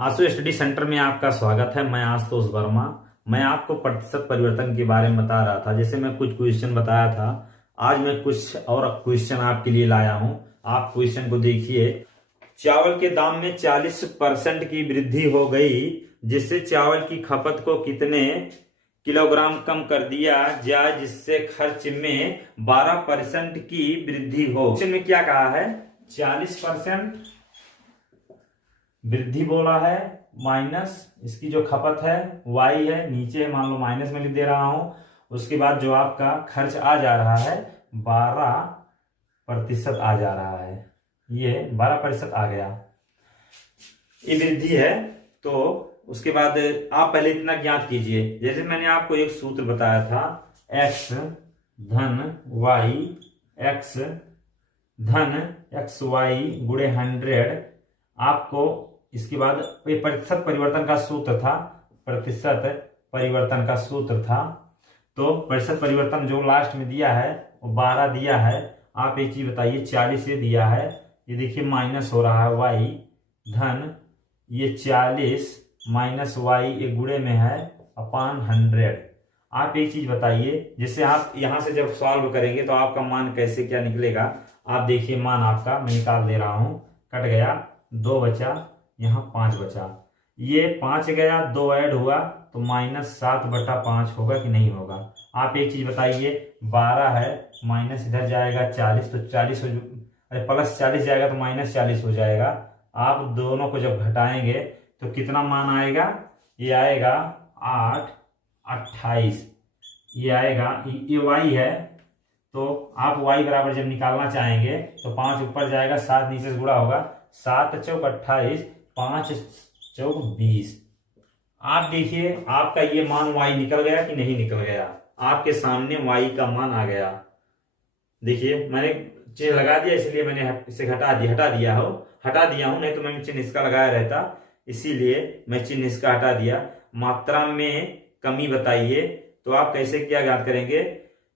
आंसू study centre में आपका स्वागत है। मैं आशुतोष वर्मा। मैं आपको प्रतिशत परिवर्तन के बारे में बता रहा था। जैसे मैं कुछ क्वेश्चन बताया था, आज मैं कुछ और क्वेश्चन आपके लिए लाया हूं। आप क्वेश्चन को देखिए। चावल के दाम में 40% की वृद्धि हो गई, जिससे चावल की खपत को कितने किलोग्राम कम कर दिया जाए जिससे खर्च में 12% की वृद्धि हो। क्वेश्चन में क्या कहा है? 40% वृद्धि बोला है, माइनस इसकी जो खपत है वाई है, नीचे मान लो माइनस में लिख दे रहा हूं। उसके बाद जो आपका खर्च आ जा रहा है 12% आ जा रहा है। ये 12% आ गया, ये वृद्धि है। तो उसके बाद आप पहले इतना ज्ञात कीजिए। जैसे मैंने आपको एक सूत्र बताया था, x धन y x धन एक्स वाई गुणे 100। आपको इसके बाद ये प्रतिशत परिवर्तन का सूत्र था, प्रतिशत परिवर्तन का सूत्र था। तो प्रतिशत परिवर्तन जो लास्ट में दिया है वो 12 दिया है। आप एक चीज बताइए, 40 ये दिया है, ये देखिए माइनस हो रहा है y धन ये 40 माइनस वाई ये गुणे में है अपान 100। आप एक चीज बताइए, जिससे आप यहां से जब सॉल्व करेंगे तो आपका मान कैसे क्या निकलेगा। आप देखिए, मान आपका मैं निकाल दे रहा हूं। कट गया, 2 बचा, यहाँ 5 बचा। ये 5 गया, 2 ऐड हुआ तो -7/5 होगा कि नहीं होगा। आप एक चीज बताइए, 12 है, माइनस इधर जाएगा 40 तो 40 अरे प्लस 40 जाएगा तो -40 हो जाएगा। आप दोनों को जब घटाएंगे तो कितना मान आएगा? ये आएगा 8 28। ये आएगा, ये वाई है। तो आप y बराबर जब निकालना चाहेंगे तो 5 ऊपर जाएगा, 7 नीचे से गुणा होगा। 7 चौक 28, 5 चौक 20। आप देखिए आपका ये मान y निकल गया कि नहीं निकल गया। आपके सामने y का मान आ गया। देखिए मैंने चिन्ह लगा दिया, इसलिए मैंने इसे हटा दिया हूं, नहीं तो मैं चिन्ह इसका लगाया रहता, इसीलिए मैं चिन्ह इसका हटा दिया। मात्रा में कमी बताइए, तो आप कैसे क्या ज्ञात करेंगे?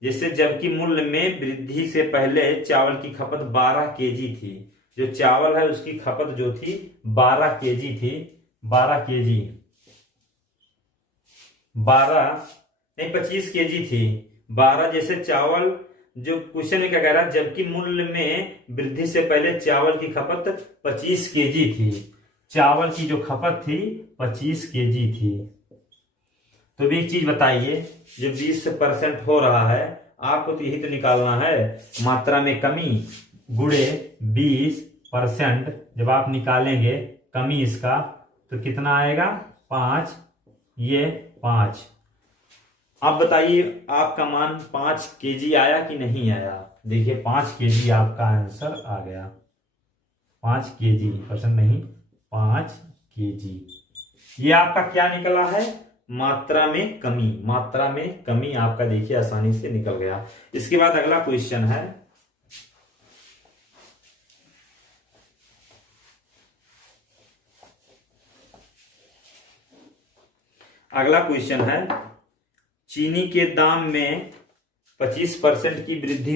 जैसे जबकि मूल्य में वृद्धि से पहले चावल की खपत 12 केजी थी। जो चावल है उसकी खपत जो थी 12 केजी थी। 12 केजी 12 नहीं 25 केजी थी। 12 जैसे चावल, जो क्वेश्चन में क्या कह रहा है, जबकि मूल्य में वृद्धि से पहले चावल की खपत 25 केजी थी। चावल की जो खपत थी 25 केजी थी। तो भी एक चीज बताइए, जो 20% हो रहा है, आपको तो यही तो निकालना है। मात्रा में कमी गुणे 20%। जब आप निकालेंगे कमी इसका तो कितना आएगा? 5, ये 5। आप बताइए आपका मान 5 केजी आया कि नहीं आया। देखिए 5 केजी आपका आंसर आ गया। 5 केजी, परसेंट नहीं, 5 केजी। ये आपका क्या निकला है? मात्रा में कमी। मात्रा में कमी आपका देखिए आसानी से निकल गया। इसके बाद अगला क्वेश्चन है, चीनी के दाम में 25% की वृद्धि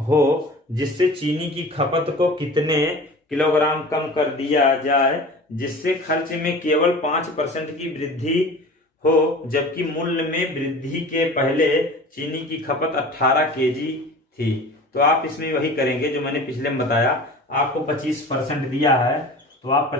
हो जिससे चीनी की खपत को कितने किलोग्राम कम कर दिया जाए जिससे खर्च में केवल 5% की वृद्धि हो, जबकि मूल्य में वृद्धि के पहले चीनी की खपत 18 केजी थी। तो आप इसमें वही करेंगे जो मैंने पिछले में बताया। आपको 25% दिया है तो आप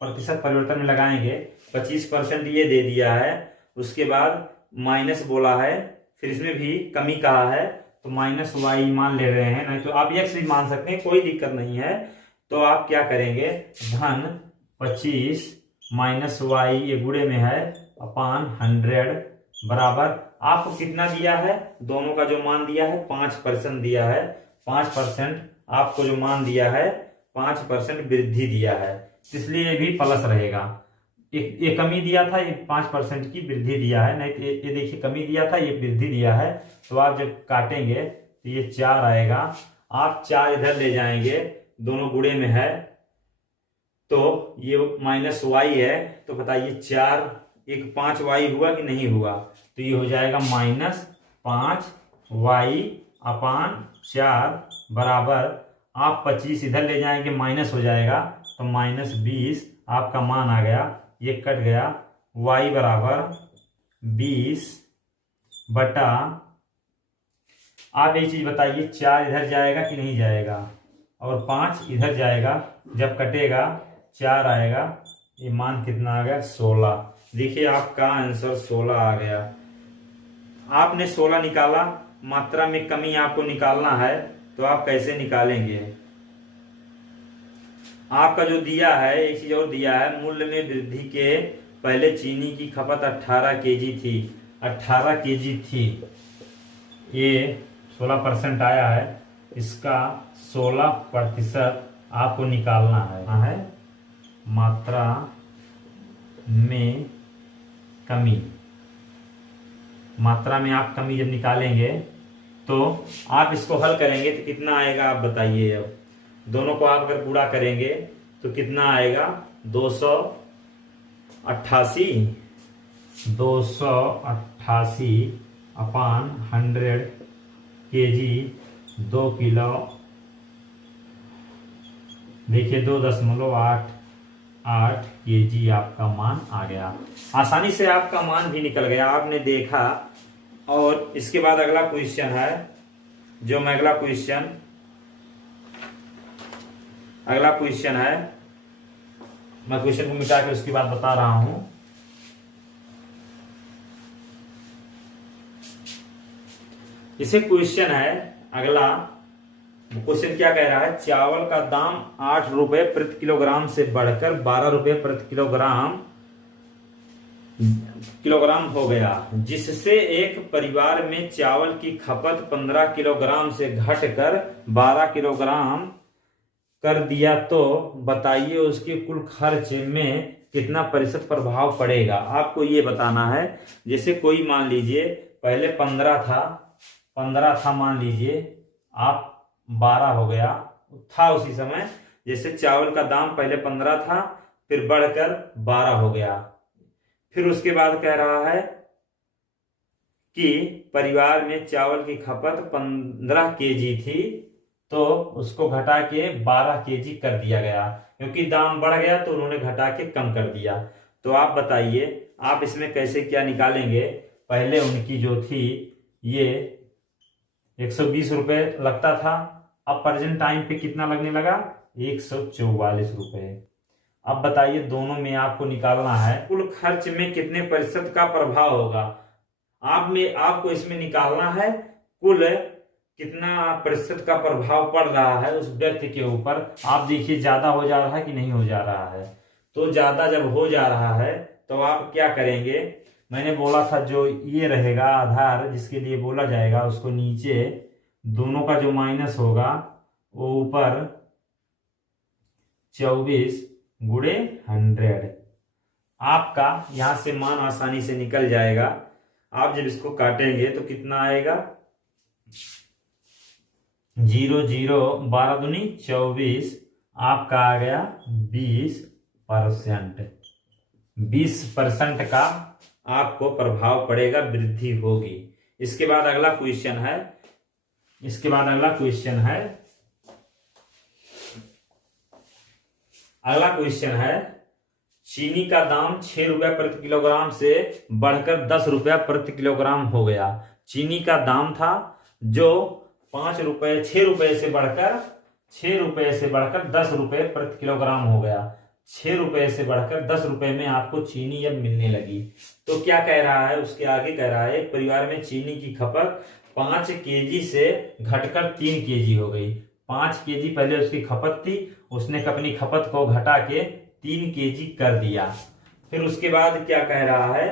प्रतिशत परिवर्तन में लगाएंगे। 25% ये दे दिया है, उसके बाद माइनस बोला है, फिर इसमें भी कमी कहा है तो माइनस वाई मान ले रहे हैं, नहीं तो आप एक्स भी मान सकते हैं, कोई दिक्कत नहीं है। तो आप क्या करेंगे? धन 25 माइनस वाई ये गुणे में है अपान 100 बराबर आपको कितना दिया है? दोनों का जो मान दिया है 5% दिया है। 5% आपको जो मान दिया है 5% वृद्धि दिया है, इसलिए ये भी प्लस रहेगा। ये कमी दिया था, ये 5% की वृद्धि दिया है, नहीं तो ये देखिए कमी दिया था, ये वृद्धि दिया है। तो आप जब काटेंगे तो ये 4 आएगा। आप 4 इधर ले जाएंगे, दोनों गुणे में है तो ये माइनस वाई है। तो बताइए 4 एक 5 वाई हुआ कि नहीं हुआ? तो ये हो जाएगा -5 वाई अपान 4 बराबर आप 25 इधर ले जाएंगे, माइनस हो जाएगा तो -20 आपका मान आ गया, ये कट गया, y बराबर 20 बटा, आप एक चीज बताइए, 4 इधर जाएगा कि नहीं जाएगा, और 5 इधर जाएगा, जब कटेगा 4 आएगा, ये मान कितना आ गया, 16। देखिए आपका आंसर 16 आ गया। आपने 16 निकाला, मात्रा में कमी आपको निकालना है, तो आप कैसे निकालेंगे? आपका जो दिया है, एक चीज और दिया है, मूल्य में वृद्धि के पहले चीनी की खपत 18 केजी थी, 18 केजी थी, ये 16% आया है, इसका 16% आपको निकालना है मात्रा में कमी। मात्रा में आप कमी जब निकालेंगे तो आप इसको हल करेंगे तो कितना आएगा, आप बताइए। अब दोनों को आप अगर पूरा करेंगे तो कितना आएगा, 288 अपान 100 केजी, 2 किलो, देखिए 2.88 केजी आपका मान आ गया। आसानी से आपका मान भी निकल गया, आपने देखा। और इसके बाद अगला क्वेश्चन है, जो मैं अगला क्वेश्चन है, मैं क्वेश्चन को मिटा के उसके बाद बता रहा हूं। इसे क्वेश्चन है अगला, क्वेश्चन क्या कह रहा है, चावल का दाम 8 रुपए प्रति किलोग्राम से बढ़कर 12 रुपए प्रति किलोग्राम हो गया, जिससे एक परिवार में चावल की खपत 15 किलोग्राम से घटकर 12 किलोग्राम कर दिया, तो बताइए उसके कुल खर्च में कितना प्रतिशत प्रभाव पड़ेगा। आपको ये बताना है। जैसे कोई मान लीजिए पहले 15 था मान लीजिए, आप 12 हो गया था उसी समय। जैसे चावल का दाम पहले 15 था, फिर बढ़कर 12 हो गया। फिर उसके बाद कह रहा है कि परिवार में चावल की खपत 15 केजी थी, तो उसको घटा के 12 केजी कर दिया गया, क्योंकि दाम बढ़ गया तो उन्होंने घटा के कम कर दिया। तो आप बताइए, आप इसमें कैसे क्या निकालेंगे। पहले उनकी जो थी ये 120 रुपए लगता था, अब प्रेजेंट टाइम पे कितना लगने लगा, 144 रुपए। अब बताइए दोनों में आपको निकालना है कुल खर्च में कितने प्रतिशत का प्रभाव होगा। आपको इसमें निकालना है कुल कितना प्रतिशत का प्रभाव पड़ रहा है उस व्यक्ति के ऊपर। आप देखिए ज्यादा हो जा रहा है कि नहीं हो जा रहा है। तो ज्यादा जब हो जा रहा है तो आप क्या करेंगे, मैंने बोला था जो ये रहेगा आधार जिसके लिए बोला जाएगा, उसको नीचे दोनों का जो माइनस होगा वो ऊपर 24 गुणे 100। आपका यहां से मान आसानी से निकल जाएगा। आप जब इसको काटेंगे तो कितना आएगा, 0 0 12 दूनी 24, आपका आ गया 20%। 20% का आपको प्रभाव पड़ेगा, वृद्धि होगी। इसके बाद अगला क्वेश्चन है, चीनी का दाम 6 रुपया प्रति किलोग्राम से बढ़कर 10 रुपया प्रति किलोग्राम हो गया। चीनी का दाम था जो 6 रुपए से बढ़कर 10 रुपए प्रति किलोग्राम हो गया। 6 रुपए से बढ़कर 10 रुपए में आपको चीनी अब मिलने लगी। तो क्या कह रहा है, उसके आगे कह रहा है परिवार में चीनी की खपत 5 केजी से घटकर 3 केजी हो गई। 5 केजी पहले उसकी खपत थी, उसने अपनी खपत को घटा के 3 केजी कर दिया। फिर उसके बाद क्या कह रहा है,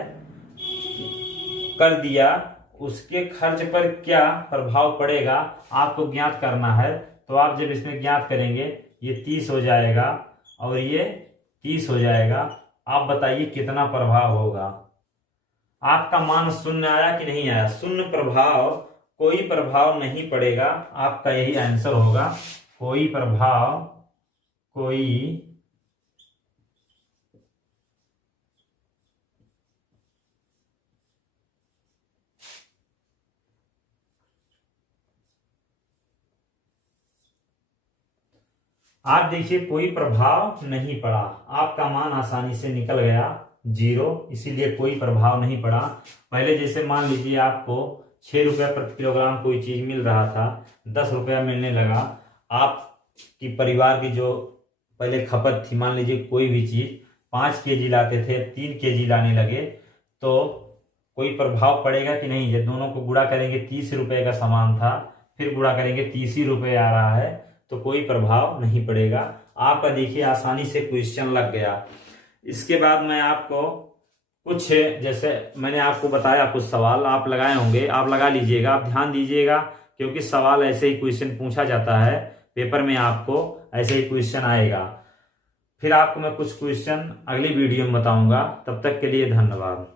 कर दिया, उसके खर्च पर क्या प्रभाव पड़ेगा आपको ज्ञात करना है। तो आप जब इसमें ज्ञात करेंगे ये 30 हो जाएगा और ये 30 हो जाएगा। आप बताइए कितना प्रभाव होगा। आपका मान शून्य आया कि नहीं आया, शून्य प्रभाव, कोई प्रभाव नहीं पड़ेगा। आपका यही आंसर होगा, कोई आप देखिए कोई प्रभाव नहीं पड़ा, आपका मान आसानी से निकल गया 0, इसीलिए कोई प्रभाव नहीं पड़ा। पहले जैसे मान लीजिए आपको 6 रुपया प्रति किलोग्राम कोई चीज मिल रहा था, 10 रुपया मिलने लगा। आपकी परिवार की जो पहले खपत थी, मान लीजिए कोई भी चीज 5 केजी लाते थे, 3 केजी लाने लगे, तो कोई प्रभाव पड़ेगा कि नहीं? जब दोनों को गुणा करेंगे, 30 रुपए का सामान था, फिर गुणा करेंगे 30 ही रुपए आ रहा है, तो कोई प्रभाव नहीं पड़ेगा। आपका देखिए आसानी से क्वेश्चन लग गया। इसके बाद मैं आपको कुछ, जैसे मैंने आपको बताया, कुछ सवाल आप लगाए होंगे, आप लगा लीजिएगा, आप ध्यान दीजिएगा, क्योंकि सवाल ऐसे ही क्वेश्चन पूछा जाता है पेपर में, आपको ऐसे ही क्वेश्चन आएगा। फिर आपको मैं कुछ क्वेश्चन अगली वीडियो में बताऊंगा। तब तक के लिए धन्यवाद।